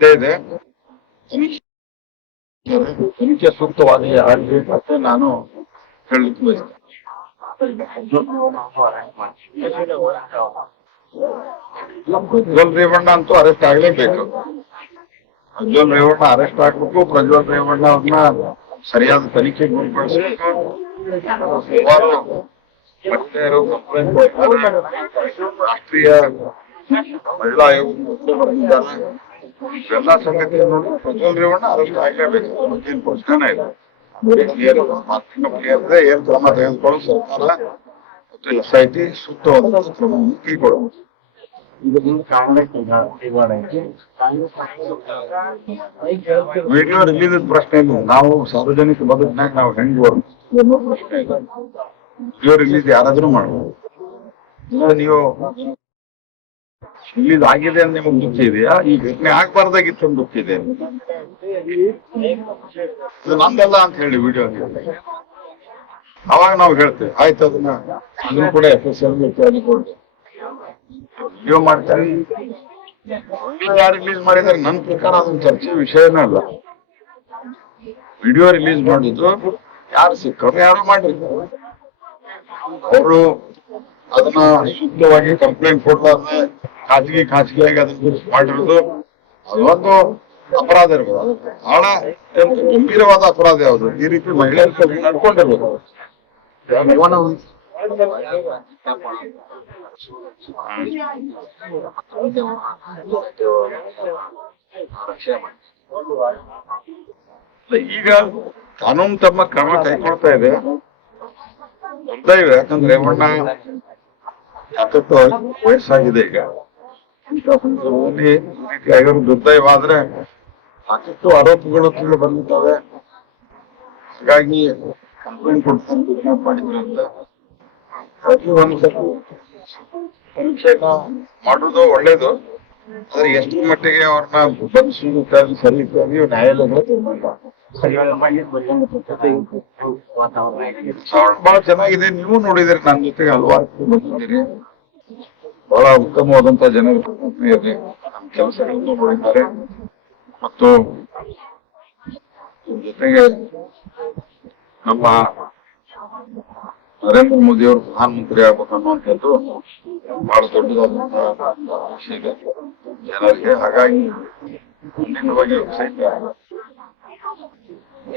ಇದೆ. ತನಿಖೆ ಸೂಕ್ತವಾಗಿ ಆಗಬೇಕು ಅಂತ ನಾನು ಹೇಳಲಿಕ್ಕೆ ಬಯಸ್ತೇನೆ. ಪ್ರಜ್ವಲ್ ರೇವಣ್ಣ ಅಂತೂ ಅರೆಸ್ಟ್ ಆಗ್ಲೇಬೇಕು. ಪ್ರಜ್ವಲ್ ರೇವಣ್ಣ ಅರೆಸ್ಟ್ ಆಗ್ಬೇಕು. ಪ್ರಜ್ವಲ್ ರೇವಣ್ಣ ಅವ್ರನ್ನ ಸರಿಯಾದ ತನಿಖೆಗೆ ಒಳಪಡಿಸಬೇಕು. ಮಹಿಳೆಯರು ಕಂಪ್ಲೇಂಟ್ ರಾಷ್ಟ್ರೀಯ ಮಹಿಳಾ ಆಯೋಗ ಇವೆಲ್ಲ ಸಂಗತಿಯನ್ನು ನೋಡಿ ಪ್ರಜ್ವಲ್ ರೇವಣ್ಣ ಅರೆಸ್ಟ್ ಆಗ್ಲೇಬೇಕು. ಮತ್ತೇನು ಪ್ರಶ್ನೆನೇ ಇಲ್ಲ. ಕ್ಲಿಯರ್ ಏನ್ ಕ್ರಮ ತೆಗೆದುಕೊಳ್ಳಲು ಸರ್ಕಾರ ಮತ್ತು SIT ಸೂಕ್ತವಾದ ಕ್ರಮವನ್ನು ಕೈಗೊಳ್ಳಬೇಕು. ವಿಡಿಯೋ ರಿಲೀಸ್ ಪ್ರಶ್ನೆ ಇಲ್ಲ. ನಾವು ಸಾರ್ವಜನಿಕ ಬದುಕಿನಾಗ ನಾವು ಹೆಂಗ್ ಪ್ರಶ್ನೆ ಇಲ್ಲ. ವಿಡಿಯೋ ರಿಲೀಸ್ ಯಾರಾದ್ರೂ ಮಾಡ್ಬೋದು. ನೀವು ರಿಲೀಸ್ ಆಗಿದೆ ಅಂತ ನಿಮಗ್ ದುಃಖ ಇದೆಯಾ? ಈ ಘಟನೆ ಆಗ್ಬಾರ್ದಾಗಿತ್ತು ಅಂತ ದುಃಖ ಇದೆ. ಇದು ನಂದಲ್ಲ ಅಂತ ಹೇಳಿ ವಿಡಿಯೋ ಅವಾಗ ನಾವು ಹೇಳ್ತೇವೆ ಆಯ್ತು ಅದನ್ನು ಕೂಡ FSL ವಿಡಿಯೋ ಮಾಡ್ತಾರೆ. ಯಾರು ರಿಲೀಸ್ ಮಾಡಿದಾರೆ ನನ್ನ ಪ್ರಕಾರ ಅದನ್ನ ಚರ್ಚೆ ವಿಷಯನೇ ಅಲ್ಲ. ವಿಡಿಯೋ ರಿಲೀಸ್ ಮಾಡಿದ್ದು ಯಾರು ಸಿಕ್ಕರು ಯಾರು ಮಾಡಿರ್ತಾರೆ. ಅವರು ಅದನ್ನ ಶುದ್ಧವಾಗಿ ಕಂಪ್ಲೇಂಟ್ ಕೊಡ್ಲಾರ್ದೆ ಖಾಸಗಿಯಾಗಿ ಅದನ್ನ ಮಾಡಿರೋದು ಅದೊಂದು ಅಪರಾಧ ಇರ್ಬೋದು. ಬಹಳ ಅತ್ಯಂತ ಗಂಭೀರವಾದ ಅಪರಾಧ ಯಾವುದು? ಈ ರೀತಿ ಮಹಿಳೆಯರು ನಡ್ಕೊಂಡಿರ್ಬೋದು. ಈಗ ಕಾನೂನು ತಮ್ಮ ಕ್ರಮ ಕೈಗೊಳ್ತಾ ಇದೆ. ದುರ್ದೈವ, ಯಾಕಂದ್ರೆ ರೇವಣ್ಣ 70 ವಯಸ್ಸಾಗಿದೆ. ಈಗ ಈ ರೀತಿ ಆಗಿರೋ ದುರ್ದೈವ ಆದ್ರೆ ಸಾಕಷ್ಟು ಆರೋಪಗಳು ತಿಳಿದು ಬಂದಿದ್ದಾವೆ. ಹಾಗಾಗಿ ಕಂಪ್ಲೇಂಟ್ ಕೊಡ್ತಾರೆ ಮಾಡಿದ್ರಿಂದ ಒಂದ್ಸತಿ ಪರೀಕ್ಷೆನ ಮಾಡೋದು ಒಳ್ಳೇದು. ಆದ್ರೆ ಎಷ್ಟು ಮಟ್ಟಿಗೆ ಅವ್ರನ್ನ ಬಂಧಿಸುವುದು ಸರಿಯಾಗಿ ನ್ಯಾಯಾಲಯಗಳು ಬಹಳ ಚೆನ್ನಾಗಿದೆ. ನೀವು ನೋಡಿದಿರಿ, ನನ್ನ ಜೊತೆಗೆ ಹಲವಾರು ಬಂದಿರಿ. ಬಹಳ ಉತ್ತಮವಾದಂತ ಜನರು ನಮ್ಮ ಕೆಲಸಗಳನ್ನು ನೋಡಿದ್ದಾರೆ ಮತ್ತು ಜೊತೆಗೆ ನಮ್ಮ ನರೇಂದ್ರ ಮೋದಿ ಅವರು ಪ್ರಧಾನಮಂತ್ರಿ ಆಗ್ಬೇಕು ಅನ್ನುವಂಥದ್ದು ಬಹಳ ದೊಡ್ಡದಾದಂತಹ ವಿಷಯ ಇದೆ ಜನರಿಗೆ. ಹಾಗಾಗಿ ಮುಂದಿನವಾಗಿ ಸಹಿತ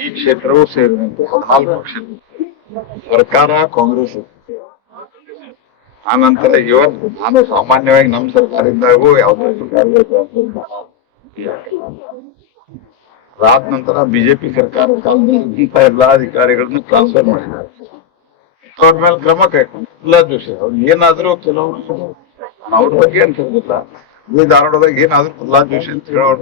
ಈ ಕ್ಷೇತ್ರವೂ ಸೇರಿದಂತೆ 14 ಕ್ಷೇತ್ರ ಸರ್ಕಾರ ಕಾಂಗ್ರೆಸ್. ಆ ನಂತರ ಇವತ್ತು ನಾನು ಸಾಮಾನ್ಯವಾಗಿ ನಮ್ಮ ಸರ್ಕಾರದಿಂದಾಗೂ ಯಾವುದೇ ಅದಾದ ನಂತರ ಬಿಜೆಪಿ ಸರ್ಕಾರ ಕಾಲದಲ್ಲಿ ಎಲ್ಲಾ ಅಧಿಕಾರಿಗಳನ್ನು ಟ್ರಾನ್ಸ್ಫರ್ ಮಾಡಿದ್ದಾರೆ. ಅವ್ರ ಮೇಲೆ ಕ್ರಮ ಕೈಗೊಂಡು ಪ್ರಹ್ಲಾದ್ ಜೋಶಿ ಅವ್ರು ಏನಾದ್ರು ಕೆಲವರು ಅವ್ರ ಬಗ್ಗೆ ಅಂತ ಹೇಳಿಲ್ಲ. ಈ ಧಾರವಾಡದಾಗ ಏನಾದ್ರು ಪ್ರಹ್ಲಾದ್ ಜೋಶಿ ಅಂತ ಹೇಳೋರು